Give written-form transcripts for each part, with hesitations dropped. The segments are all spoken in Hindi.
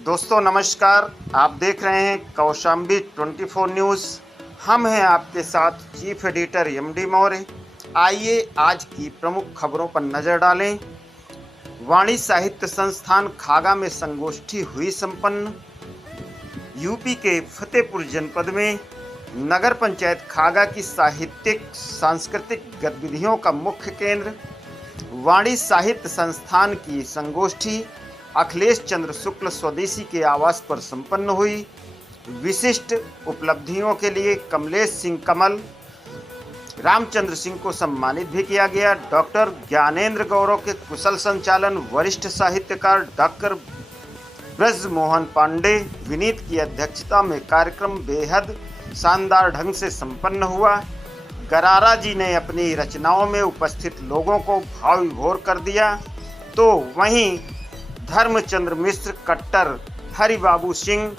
दोस्तों नमस्कार, आप देख रहे हैं कौशाम्बी 24 न्यूज़। हम हैं आपके साथ चीफ एडिटर एमडी मौर्य। आइए आज की प्रमुख खबरों पर नज़र डालें। वाणी साहित्य संस्थान खागा में संगोष्ठी हुई संपन्न। यूपी के फतेहपुर जनपद में नगर पंचायत खागा की साहित्यिक सांस्कृतिक गतिविधियों का मुख्य केंद्र वाणी साहित्य संस्थान की संगोष्ठी अखिलेश चंद्र शुक्ल स्वदेशी के आवास पर संपन्न हुई। विशिष्ट उपलब्धियों के लिए कमलेश सिंह कमल, रामचंद्र सिंह को सम्मानित भी किया गया। डॉक्टर ज्ञानेंद्र गौरव के कुशल संचालन वरिष्ठ साहित्यकार डॉक्टर ब्रज मोहन पांडे विनीत की अध्यक्षता में कार्यक्रम बेहद शानदार ढंग से संपन्न हुआ। गरारा जी ने अपनी रचनाओं में उपस्थित लोगों को भाव विभोर कर दिया, तो वहीं धर्मचंद्र मिश्र, कट्टर, हरिबाबू सिंह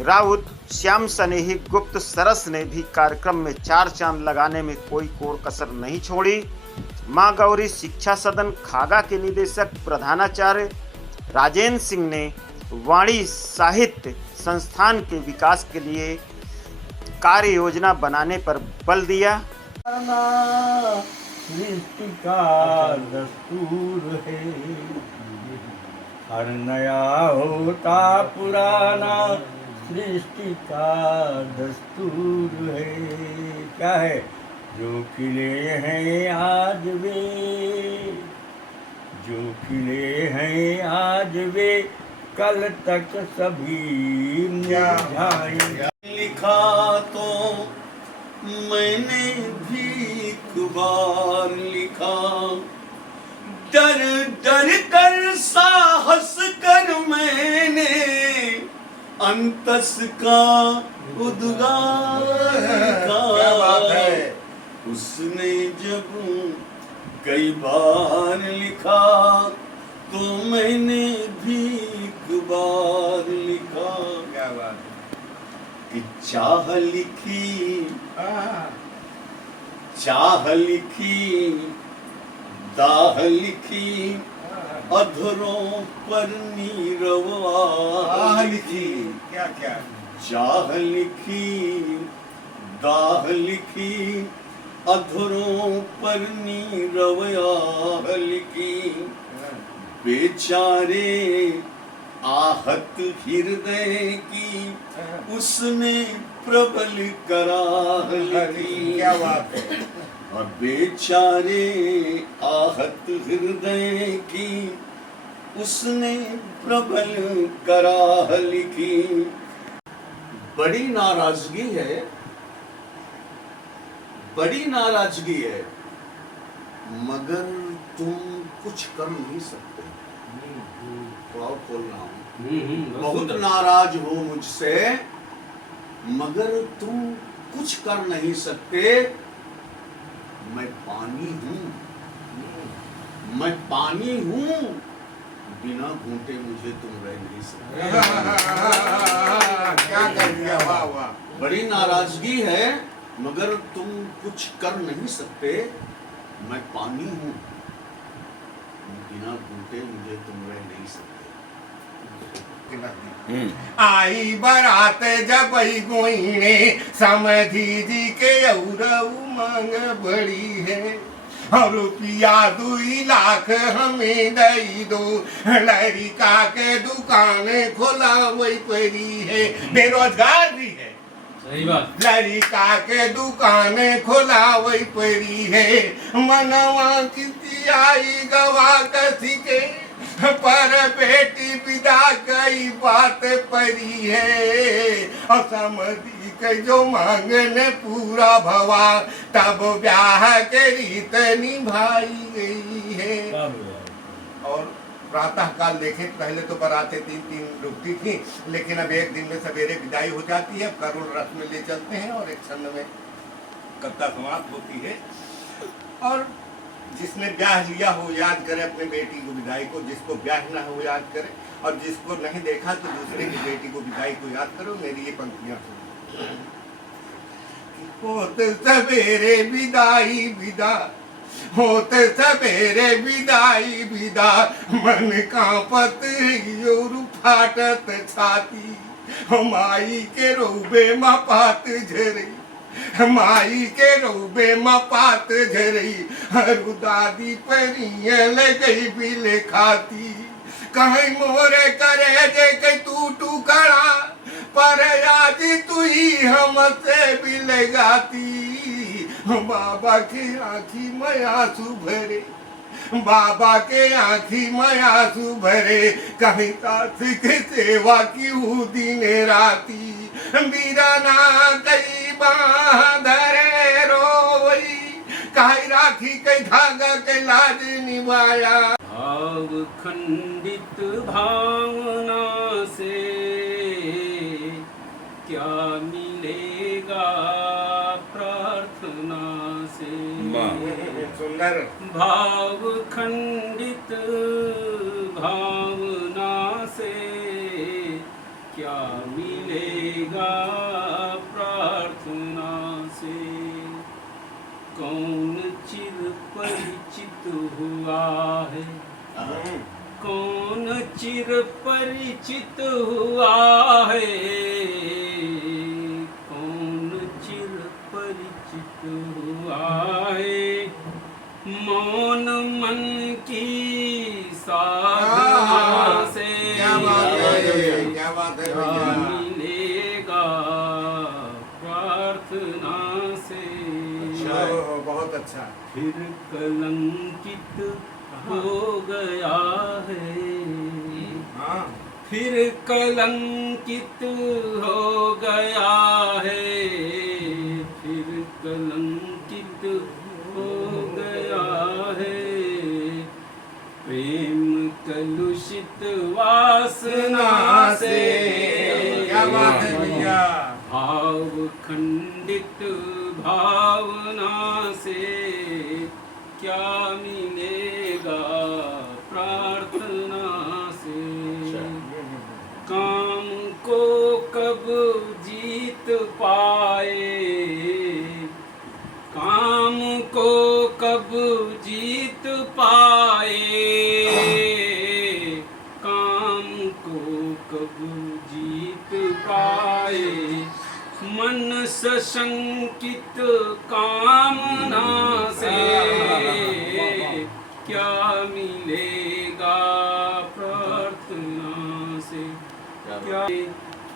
राउत, श्याम सनेही, गुप्त, सरस ने भी कार्यक्रम में चार चांद लगाने में कोई कोर कसर नहीं छोड़ी। मां गौरी शिक्षा सदन खागा के निदेशक प्रधानाचार्य राजेंद्र सिंह ने वाणी साहित्य संस्थान के विकास के लिए कार्य योजना बनाने पर बल दिया। सृष्टि का दस्तूर है, हर नया होता पुराना सृष्टि का दस्तूर है। क्या है? जो खिले हैं आज वे, जो खिले हैं आज वे कल तक सभी मुरझाएंगे। लिखा तो मैंने भी एक बार लिखा, डर डर कर साहस कर मैंने अंतस का उद्गार लिखा। उसने जब कई बार लिखा तो मैंने भी एक बार लिखा। क्या बात है कि चाह लिखी, चाह लिखी, दाह लिखी, अधरों पर नीरवा लिखी। क्या क्या? चाह लिखी, दाह लिखी, अधरों पर नीरवा लिखी। बेचारे आहत हृदय की उसने प्रबल कराह लिखी। क्या बात है? और बेचारे आहत हृदय की उसने प्रबल कराह लिखी। बड़ी नाराजगी है, बड़ी नाराजगी है, मगर तुम कुछ कर नहीं सकते। खोल रहा हूं, बहुत नाराज हो मुझसे मगर तुम कुछ कर नहीं सकते। मैं पानी हूं, मैं पानी हूं, बिना घूंटे मुझे तुम रह नहीं सकते। क्या कर दिया? वाह वाह। बड़ी नाराजगी है मगर तुम कुछ कर नहीं सकते। मैं पानी हूं, बिना घूंटे मुझे तुम रह नहीं सकते। आई बारात जब गोइने समझी जी के और उमंग बड़ी है। और रुपया 2 लाख हमें दई दो, लड़का के दुकान खोला वही परी है। बेरोजगार भी है, सही बात। लड़का के दुकान खोला वही परी है। मनवा किसी आई गवा कसी के पर बेटी विदा कई बात परी है। और समझी के जो मांगने पूरा भवा तब ब्याह के रीत निभाई गई है। और प्रातः काल देखे पहले तो बारातें 3-3 रुकती थी, लेकिन अब एक दिन में सवेरे विदाई हो जाती है। करुण रथ में ले चलते हैं और एक क्षण में कथा समाप्त होती है। और जिसने ब्याह लिया हो याद करे अपने बेटी को विदाई को, जिसको ब्याह ना हो याद करे, और जिसको नहीं देखा तो दूसरे की बेटी को विदाई को याद करो। मेरी ये पंक्तियां सुनो। होत सवेरे विदाई विदा होते सवेरे विदाई विदा, मन कांपत और फाटत छाती। माई के रोबे मपात झरई, माई के रोबे मपात झरई, हरु दादी परियल गई बिल खाती। कहीं मोरे करे जे के तू टुकड़ा, पर आज तू ही हमसे बिल गाती। बाबा के आँखी में आंसू भरे, बाबा के आँखी में आंसू भरे, कहीं तास के सेवा की हूँ दिन राती। बीराना कई बांधरे रोई, कहीं राखी कई धागा के लाज निभाया। भाव खंडित भावना से क्या मिलेगा प्रार्थना से। सुंदर। भाव खंडित भावना से क्या मिलेगा प्रार्थना से। कौन चिर परिचित हुआ है, कौन चिर परिचित हुआ है, कौन चिर परिचित हुआ है। मौन मन की साधना से क्या बात है, क्या बात है भैया। मिलेगा प्रार्थना से। बहुत अच्छा। फिर कलंकित हो गया है, हाँ। फिर कलंकित हो गया है, फिर कलंकित हो गया है। प्रेम कलुषित वासना से। क्या बात है भैया। भाव खंडित भावना से क्या मिलेगा प्रार्थना से। काम को कब जीत पाए, काम को कब जीत पाए, काम को कब जीत पाए। मन सशंकित कामना से क्या मिलेगा प्रार्थना से। क्या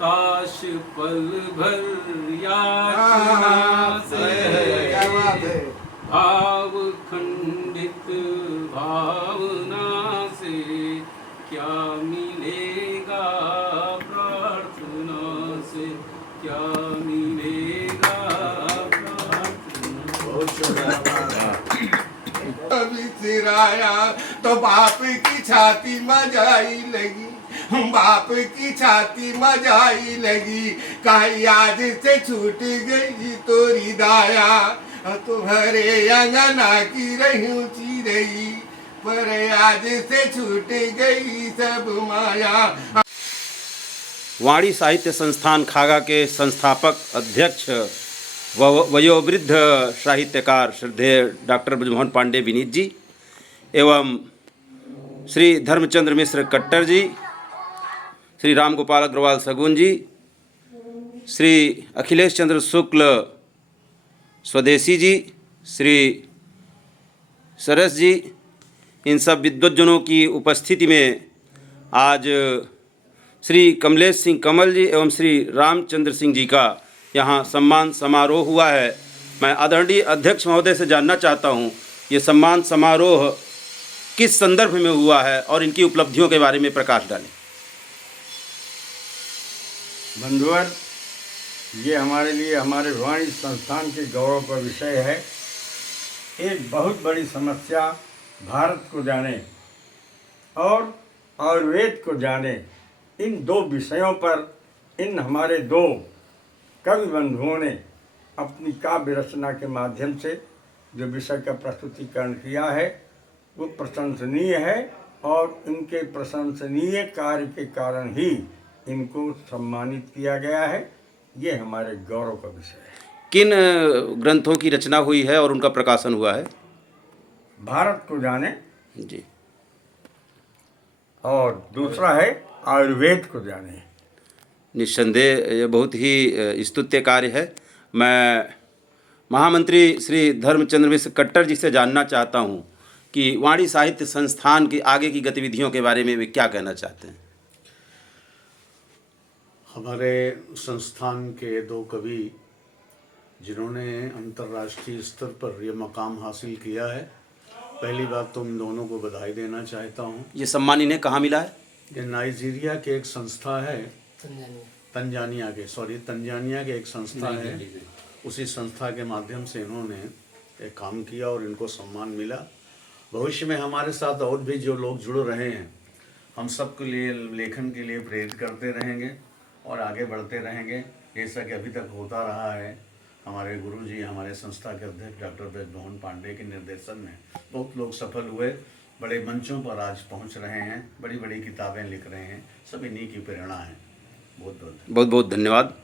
काश पल भर याचना से। क्या बात है। भाव खंडित भावना से क्या मिलेगा प्रार्थना से। क्या मिलेगा कभी सिराया तो बाप की छाती मजाई लगी, बाप की छाती मजाई लगी। कहीं आज से छूट गई तोरी दाया, तुम्हारे अंगना की रही चिरई, पर आज से छूट गई सब माया। वाणी साहित्य संस्थान खागा के संस्थापक अध्यक्ष वयोवृद्ध साहित्यकार श्रद्धेय डॉक्टर ब्रजमोहन पांडे विनीत जी एवं श्री धर्मचंद्र मिश्र कट्टर जी, श्री राम गोपाल अग्रवाल सगुन जी, श्री अखिलेश चंद्र शुक्ल स्वदेशी जी, श्री सरस जी, इन सब विद्वज्जनों की उपस्थिति में आज श्री कमलेश सिंह कमल जी एवं श्री रामचंद्र सिंह जी का यहाँ सम्मान समारोह हुआ है। मैं आदरणीय अध्यक्ष महोदय से जानना चाहता हूँ ये सम्मान समारोह किस संदर्भ में हुआ है और इनकी उपलब्धियों के बारे में प्रकाश डालें। बंधुवर, ये हमारे लिए हमारे वाणी संस्थान के गौरव का विषय है। एक बहुत बड़ी समस्या भारत को जाने और आयुर्वेद को जाने, इन दो विषयों पर इन हमारे दो कवि बंधुओं ने अपनी काव्य रचना के माध्यम से जो विषय का प्रस्तुतिकरण किया है वो प्रशंसनीय है और इनके प्रशंसनीय कार्य के कारण ही इनको सम्मानित किया गया है। ये हमारे गौरव का विषय है। किन ग्रंथों की रचना हुई है और उनका प्रकाशन हुआ है? भारत को जाने, जी। और दूसरा है आयुर्वेद को जाने। निस्संदेह ये बहुत ही स्तुत्य कार्य है। मैं महामंत्री श्री धर्मचंद्र मिश्र कट्टर जी से जानना चाहता हूँ कि वाणी साहित्य संस्थान की आगे की गतिविधियों के बारे में वे क्या कहना चाहते हैं। हमारे संस्थान के दो कवि जिन्होंने अंतर्राष्ट्रीय स्तर पर यह मकाम हासिल किया है, पहली बात तो उन दोनों को बधाई देना चाहता हूँ। ये सम्मान इन्हें कहाँ मिला है? ये नाइजीरिया के एक संस्था है, तंजानिया के एक संस्था है। उसी संस्था के माध्यम से इन्होंने एक काम किया और इनको सम्मान मिला। भविष्य में हमारे साथ और भी जो लोग जुड़ रहे हैं, हम सबके लिए लेखन के लिए प्रेरित करते रहेंगे और आगे बढ़ते रहेंगे, जैसा कि अभी तक होता रहा है। हमारे गुरुजी, हमारे संस्था के अध्यक्ष डॉक्टर ब्रजमोहन पांडे के निर्देशन में बहुत लोग सफल हुए, बड़े मंचों पर आज पहुंच रहे हैं, बड़ी बड़ी किताबें लिख रहे हैं। सब इन्हीं की प्रेरणा है। बहुत बहुत बहुत धन्यवाद।